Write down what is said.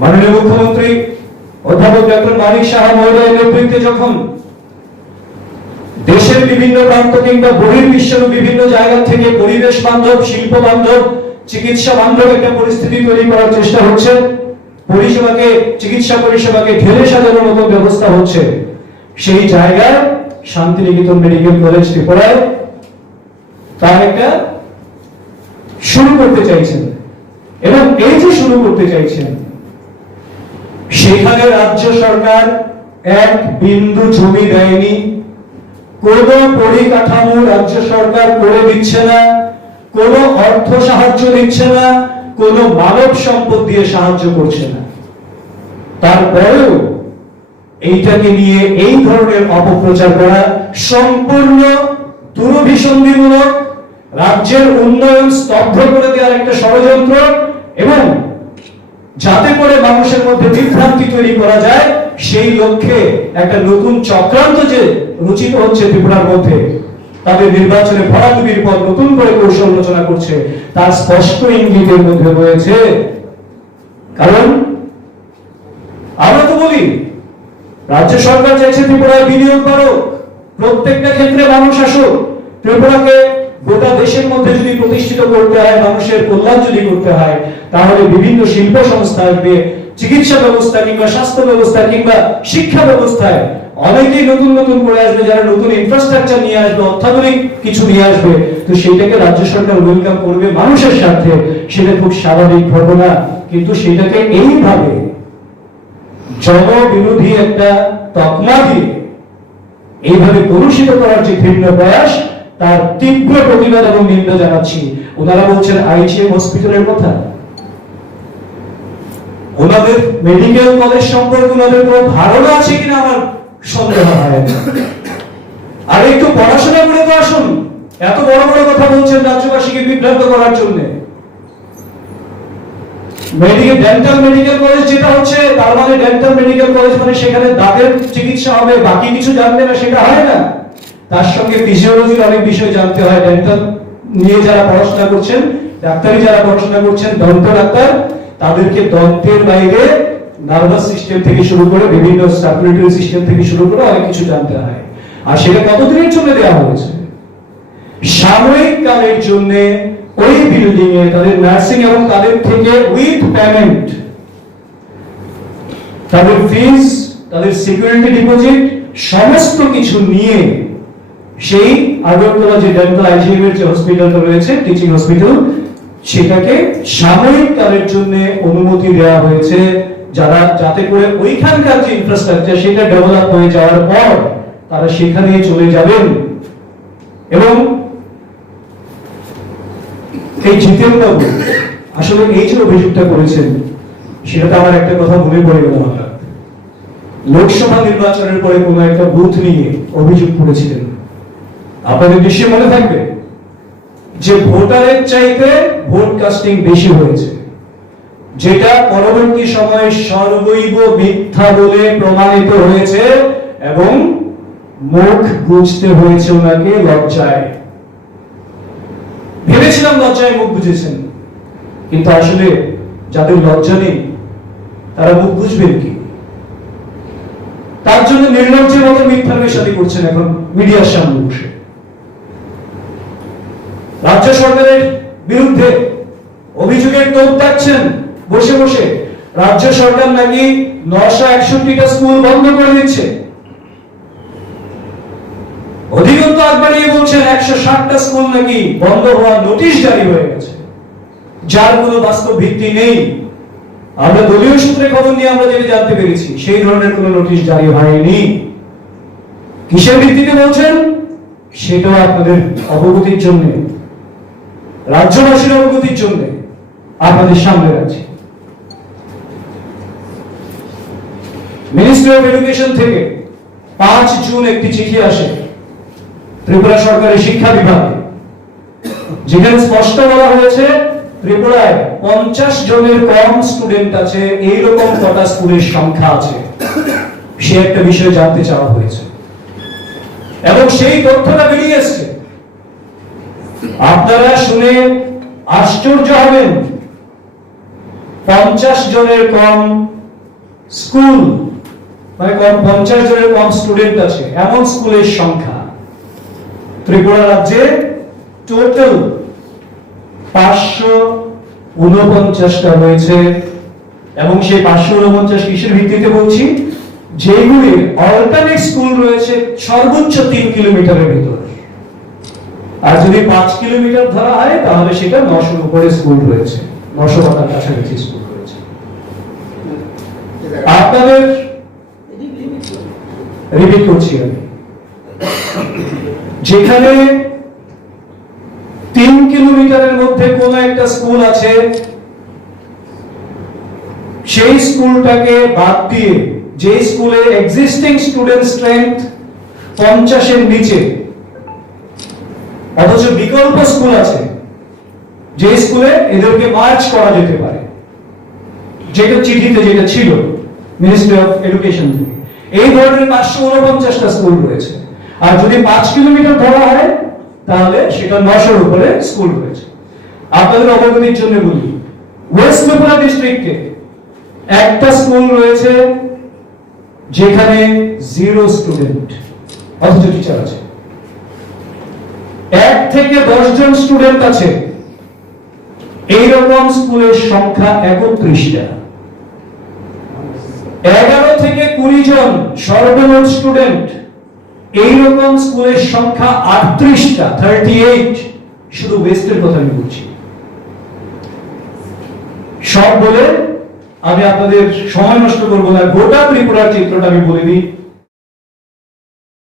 মাননীয় মুখ্যমন্ত্রী অধ্যাপক ডক্টর মানিক সাহা মহোদয়ের নেতৃত্বে যখন দেশের বিভিন্ন প্রান্ত কিংবা বহির্বিশ্বের বিভিন্ন জায়গা থেকে পরিবেশ বান্ধব, শিল্প বান্ধব, চিকিৎসা বান্ধব একটা পরিস্থিতি তৈরি করার চেষ্টা হচ্ছে, চিকিৎসা পরিষেবাকে ঢেলে সাজানোর মতো ব্যবস্থা হচ্ছে, সেই জায়গায় শান্তিনিকেতন মেডিকেল কলেজ ত্রিপুরায় তার একটা শুরু করতে চাইছেন। এবং এই যে শুরু করতে চাইছেন, সেখানে রাজ্য সরকার এক বিন্দু জমি দেয়নি, কোন পরিকাঠামো রাজ্য সরকার করে দিচ্ছে না, কোন অর্থ সাহায্য দিচ্ছে না, কোন মানব সম্পদ দিয়ে সাহায্য করছে না। তারপরেও এইটাকে নিয়ে এই ধরনের অপপ্রচার করা সম্পূর্ণ দুরভিসন্ধিমূলক, রাজ্যের উন্নয়ন স্তব্ধ করে দেওয়ার একটা ষড়যন্ত্র, এবং যাতে করে মানুষের মধ্যে বিভ্রান্তি তৈরি করা যায় সেই লক্ষ্যে একটা নতুন চক্রান্ত যে রচিত হচ্ছে ত্রিপুরার মধ্যে, তাদের নির্বাচনে ভরাডুবির পর নতুন করে কৌশল রচনা করছে, তার স্পষ্ট ইঙ্গিতের মধ্যে রয়েছে। কারণ আমরা তো বলি রাজ্য সরকার চাইছে ত্রিপুরায় বিনিয়োগ করো, প্রত্যেকটা ক্ষেত্রে মানুষ আসুক, ত্রিপুরাকে গোটা দেশের মধ্যে যদি প্রতিষ্ঠিত করতে হয়, মানুষের কল্যাণ যদি করতে হয়, তাহলে বিভিন্ন শিল্প সংস্থা আসবে, চিকিৎসা ব্যবস্থা কিংবা স্বাস্থ্য ব্যবস্থা কিংবা শিক্ষা ব্যবস্থায় অনেকেই নতুন নতুন করে আসবে, যারা নতুন ইনফ্রাস্ট্রাকচার নিয়ে আসবে, অত্যাধুনিক কিছু নিয়ে আসবে। তো সেইটাকে রাজ্য সরকার ওয়েলকাম করবে মানুষের স্বার্থে, সেটা খুব স্বাভাবিক ঘটনা। কিন্তু সেটাকে এইভাবে জনবিরোধী একটা তকমা দিয়ে এইভাবে কলুষিত করার যে ঘৃণ্য প্রয়াস, তার তীব্র প্রতিবাদ এবং নিন্দা জানাচ্ছি। ওনারা বলছেন আইজিএম হসপিটালের কথা, ওনাদের মেডিকেল কলেজ সম্পর্কে ওনাদের কোনো ধারণা আছে কিনা আমার সন্দেহ হয়। আর একটু পড়াশোনা করে তো আসুন, এত বড় বড় কথা বলছেন রাজ্যবাসীকে বিভ্রান্ত করার জন্য। ডেন্টাল মেডিকেল কলেজ যেটা হচ্ছে, তার মানে ডেন্টাল মেডিকেল কলেজ মানে সেখানে দাঁতের চিকিৎসা হবে, বাকি কিছু জানবে না সেটা হয় না। তার সঙ্গে ফিজিওলজির অনেক বিষয় জানতে হয়। ডেন্টাল নিয়ে যারা পড়াশোনা করছেন, ডাক্তারি যারা পড়াশোনা করছেন, দন্ত ডাক্তার, তাদেরকে দন্তের বাইরে নার্ভাস সিস্টেম থেকে শুরু করে বিভিন্ন সার্কুলেটরি সিস্টেম থেকে শুরু করে অনেক কিছু জানতে হয়। আর সেটা কতদিনের জন্য দেওয়া হয়েছে? সাময়িক কালের জন্য ওই বিল্ডিং এ তাদের নার্সিং এবং তাদের থেকে উইথ পেমেন্ট, তাদের ফিস, তাদের সিকিউরিটি ডিপোজিট সমস্ত কিছু নিয়ে সেই আগরতলা যে ডেন্টাল আইজিএম এর যে হসপিটালটা রয়েছে, টিচিং হসপিটাল, সেটাকে সাময়িক কালের জন্য অনুমতি দেওয়া হয়েছে, যাতে করে ওইখানকার যে ইনফ্রাস্ট্রাকচার সেটা ডেভেলপ হয়ে যাওয়ার পর তারা সেখানে চলে যাবেন। এবং এই জিতেন বাবু আসলে এই যে অভিযোগটা করেছেন, সেটাতে আমার একটা কথা মনে পড়ে গেল। হঠাৎ লোকসভা নির্বাচনের পরে কোন একটা বুথ নিয়ে অভিযোগ করেছিলেন, আপনাদের দৃশ্যে মনে থাকবে, যে ভোটারের চাইতে ভোট কাস্টিং বেশি হয়েছে, যেটা পরবর্তী সময়ে সর্বৈব মিথ্যা বলে প্রমাণিত হয়েছে এবং মুখ বুঝতে হয়েছে ওনাকে লজ্জায়। ভেবেছিলাম লজ্জায় মুখ বুঝেছেন, কিন্তু আসলে যাদের লজ্জা নেই তারা মুখ বুঝবেন কি? তার জন্য নির্লজ্জের মতো মিথ্যার মেশালি করছেন এখন মিডিয়ার সামনে বসে। রাজ্য সরকারের বিরুদ্ধে অভিযোগের তোপ দাগছেন বসে বসে। রাজ্য সরকার নাকি 961টা স্কুল বন্ধ করে দিচ্ছে, অধিকন্তু আগ বাড়িয়ে বলছেন 160টা স্কুল নাকি বন্ধ হওয়ার নোটিশ জারি হয়ে গেছে, যার কোনো বাস্তব ভিত্তি নেই। আমরা দলীয় সূত্রে খবর নিয়ে আমরা যেটা জানতে পেরেছি, সেই ধরনের কোনো নোটিশ জারি হয়নি। কিসের ভিত্তিতে বলছেন সেটাও আপনাদের অবগতির জন্য, রাজ্যবাসীর অবগতির জন্য আপনাদের সামনে রাখছি। মিনিস্ট্রি অফ এডুকেশন থেকে 5 জুন একটি চিঠি আসে ত্রিপুরা সরকারের শিক্ষা বিভাগে, যেখানে স্পষ্ট বলা হয়েছে ত্রিপুরায় 50 জনের কম স্টুডেন্ট আছে, এইরকম কটা স্কুলের সংখ্যা আছে, সে একটা বিষয় জানতে চাওয়া হয়েছে এবং সেই তথ্যটা বেরিয়ে এসছে। আপনারা শুনে আশ্চর্য হবেন, 50 জনের কম স্কুল, মানে 50 জনের কম স্টুডেন্ট আছে এমন স্কুলের সংখ্যা ত্রিপুরা রাজ্যে টোটাল 549টা রয়েছে। এবং সেই 549 কিসের ভিত্তিতে বলছি? যেগুলি অল্টারনেট স্কুল রয়েছে সর্বোচ্চ 3 কিলোমিটারের ভিতর, আর যদি 5 কিলোমিটার ধরা হয় তাহলে সেটা 900 উপরে স্কুল রয়েছে, 900 টাকার কাছাকাছি স্কুল রয়েছে। আপনাদের রিপিট করছি আমি, যেখানে 3 কিলোমিটারের মধ্যে কোন একটা স্কুল আছে, সেই স্কুলটাকে বাদ দিয়ে যে স্কুলে এক্সিস্টিং স্টুডেন্ট স্ট্রেংথ 50 এর নিচে, অথচ বিকল্প স্কুল আছে যে স্কুলে এদেরকে মার্চ করা যেতে পারে, যেটা চিঠিতে যেটা ছিল মিনিস্ট্রি অফ এডুকেশন থেকে, এই ধরনের 549টা স্কুল রয়েছে। আর যদি 5 কিলোমিটার ধরা হয় তাহলে সেটা 900 উপরে স্কুল রয়েছে। আপনাদের অবগতির জন্য বলি, ওয়েস্ট ত্রিপুরা ডিস্ট্রিক্টে একটা স্কুল রয়েছে যেখানে 0 স্টুডেন্ট, অথচ টিচার আছে। 1 থেকে 10 জন স্টুডেন্ট আছে, এইরকম স্কুলের সংখ্যা 31টা। 11 থেকে 20 জন সর্বমোট স্টুডেন্ট, এইরকম স্কুলের সংখ্যা 38টা, 38। শুধু ওয়েস্টের কথা আমি বলছি। সব বলে আমি আপনাদের সময় নষ্ট করবো না, গোটা ত্রিপুরার চিত্রটা আমি বলে দিই।